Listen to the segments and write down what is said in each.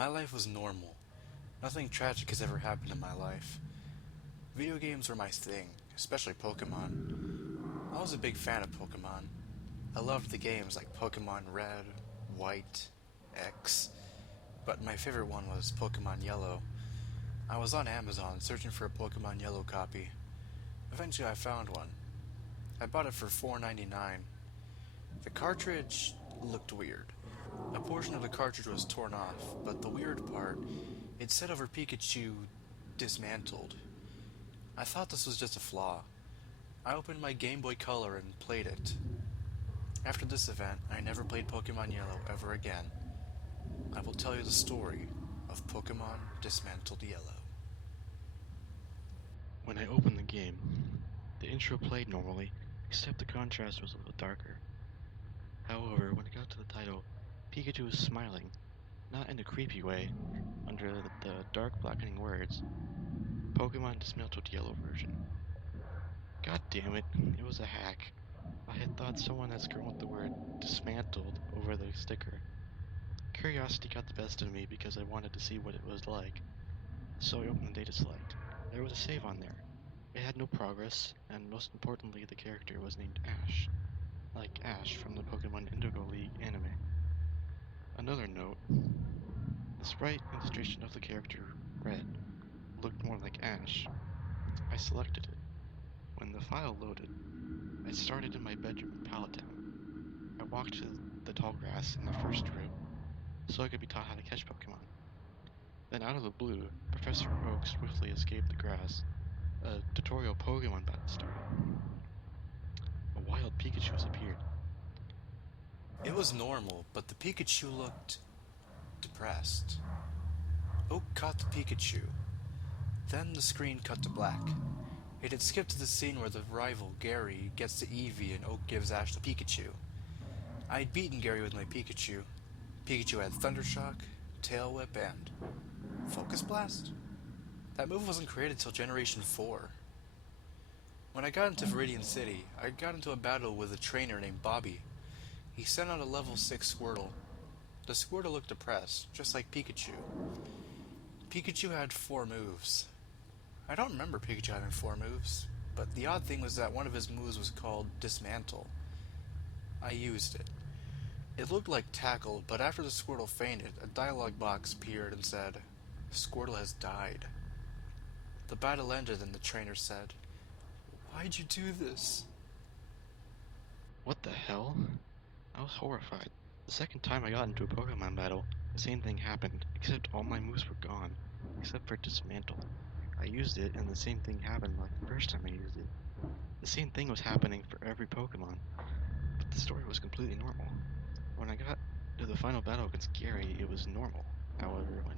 My life was normal. Nothing tragic has ever happened in my life. Video games were my thing, especially Pokemon. I was a big fan of Pokemon. I loved the games like Pokemon Red, White, X, but my favorite one was Pokemon Yellow. I was on Amazon searching for a Pokemon Yellow copy. Eventually I found one. I bought it for $4.99. The cartridge looked weird. A portion of the cartridge was torn off, but the weird part, it said over Pikachu, Dismantled. I thought this was just a flaw. I opened my Game Boy Color and played it. After this event, I never played Pokemon Yellow ever again. I will tell you the story of Pokemon Dismantled Yellow. When I opened the game, the intro played normally, except the contrast was a little darker. However, when it got to the title, Pikachu was smiling, not in a creepy way, under the dark blackening words, Pokemon Dismantled Yellow version. God damn it, it was a hack. I had thought someone had scrolled the word dismantled over the sticker. Curiosity got the best of me because I wanted to see what it was like, so I opened the data select. There was a save on there. It had no progress, and most importantly, the character was named Ash, like Ash from the Pokemon Indigo League anime. Another note, the sprite illustration of the character, Red, looked more like Ash. I selected it. When the file loaded, I started in my bedroom in Pallet Town. I walked to the tall grass in the first room, so I could be taught how to catch Pokemon. Then out of the blue, Professor Oak swiftly escaped the grass. A tutorial Pokemon battle started. A wild Pikachu has appeared. It was normal, but the Pikachu looked depressed. Oak caught the Pikachu. Then the screen cut to black. It had skipped to the scene where the rival, Gary, gets the Eevee and Oak gives Ash the Pikachu. I had beaten Gary with my Pikachu. Pikachu had Thunder Shock, Tail Whip, and Focus Blast? That move wasn't created till Generation 4. When I got into Viridian City, I got into a battle with a trainer named Bobby. He sent out a level 6 Squirtle. The Squirtle looked depressed, just like Pikachu. Pikachu had 4 moves. I don't remember Pikachu having 4 moves, but the odd thing was that one of his moves was called Dismantle. I used it. It looked like Tackle, but after the Squirtle fainted, a dialogue box appeared and said, "Squirtle has died." The battle ended and the trainer said, "Why'd you do this?" What the hell? I was horrified. The second time I got into a Pokemon battle, the same thing happened, except all my moves were gone, except for Dismantle. I used it, and the same thing happened like the first time I used it. The same thing was happening for every Pokemon, but the story was completely normal. When I got to the final battle against Gary, it was normal. However, when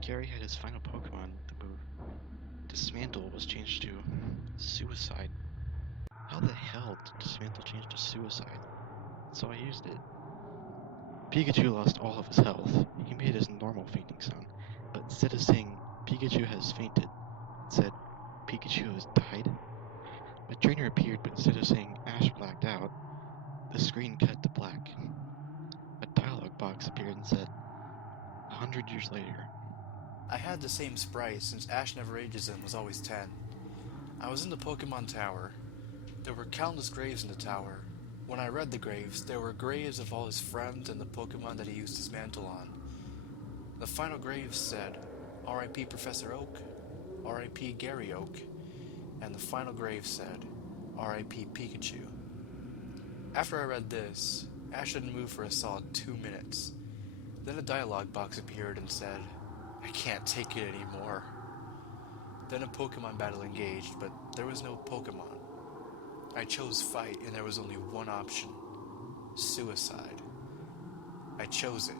Gary had his final Pokemon, the move Dismantle was changed to Suicide. How the hell did Dismantle change to Suicide? So I used it. Pikachu lost all of his health. He made his normal fainting sound, but instead of saying Pikachu has fainted, it said Pikachu has died. My trainer appeared, but instead of saying Ash blacked out, the screen cut to black. A dialogue box appeared and said, 100 years later. I had the same sprite since Ash Never Ages and was always 10. I was in the Pokemon Tower. There were countless graves in the tower. When I read the graves, there were graves of all his friends and the Pokemon that he used Dismantle on. The final grave said, R.I.P. Professor Oak, R.I.P. Gary Oak, and the final grave said, R.I.P. Pikachu. After I read this, Ash didn't move for a solid 2 minutes. Then a dialogue box appeared and said, I can't take it anymore. Then a Pokemon battle engaged, but there was no Pokemon. I chose fight, and there was only one option. Suicide. I chose it.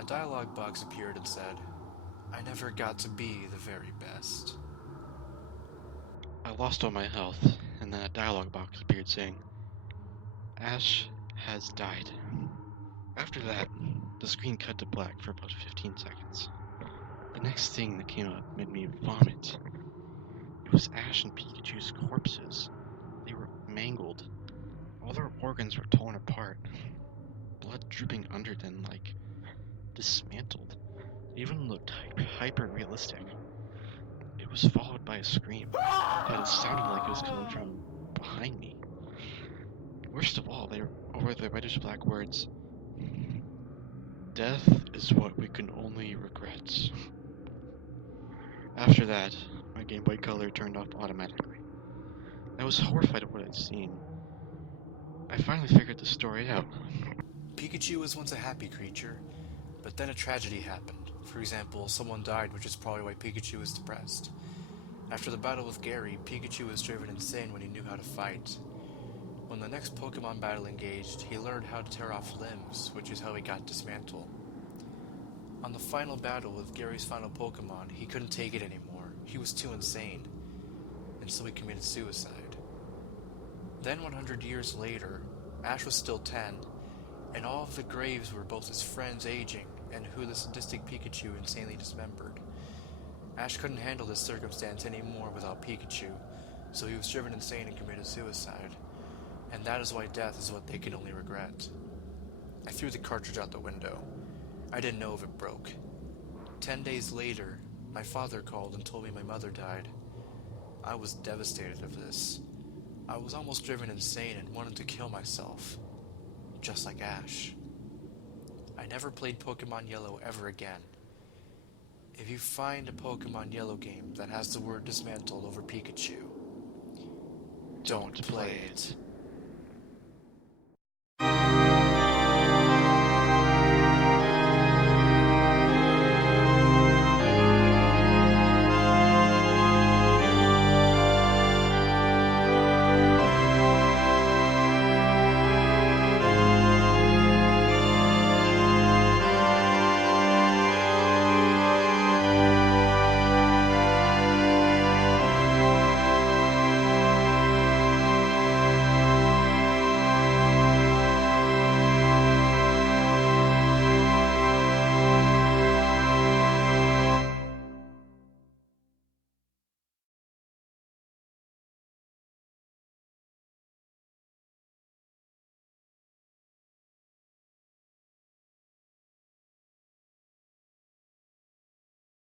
A dialogue box appeared and said, I never got to be the very best. I lost all my health, and then a dialogue box appeared saying, Ash has died. After that, the screen cut to black for about 15 seconds. The next thing that came up made me vomit. It was Ash and Pikachu's corpses. They were mangled. All their organs were torn apart. Blood dripping under them like dismantled. even looked hyper-realistic. It was followed by a scream, but it sounded like it was coming from behind me. Worst of all, there were the reddish black words, "Death is what we can only regret." After that, my Game Boy Color turned off automatically. I was horrified at what I'd seen. I finally figured the story out. Pikachu was once a happy creature, but then a tragedy happened. For example, someone died, which is probably why Pikachu is depressed. After the battle with Gary, Pikachu was driven insane when he knew how to fight. When the next Pokemon battle engaged, he learned how to tear off limbs, which is how he got Dismantled. On the final battle with Gary's final Pokemon, he couldn't take it anymore. He was too insane, and so he committed suicide. Then 100 years later, Ash was still 10, and all of the graves were both his friends aging and who the sadistic Pikachu insanely dismembered. Ash couldn't handle this circumstance anymore without Pikachu, so he was driven insane and committed suicide. And that is why death is what they can only regret. I threw the cartridge out the window. I didn't know if it broke. 10 days later, my father called and told me my mother died. I was devastated of this. I was almost driven insane and wanted to kill myself. Just like Ash. I never played Pokemon Yellow ever again. If you find a Pokemon Yellow game that has the word Dismantled over Pikachu, don't play it.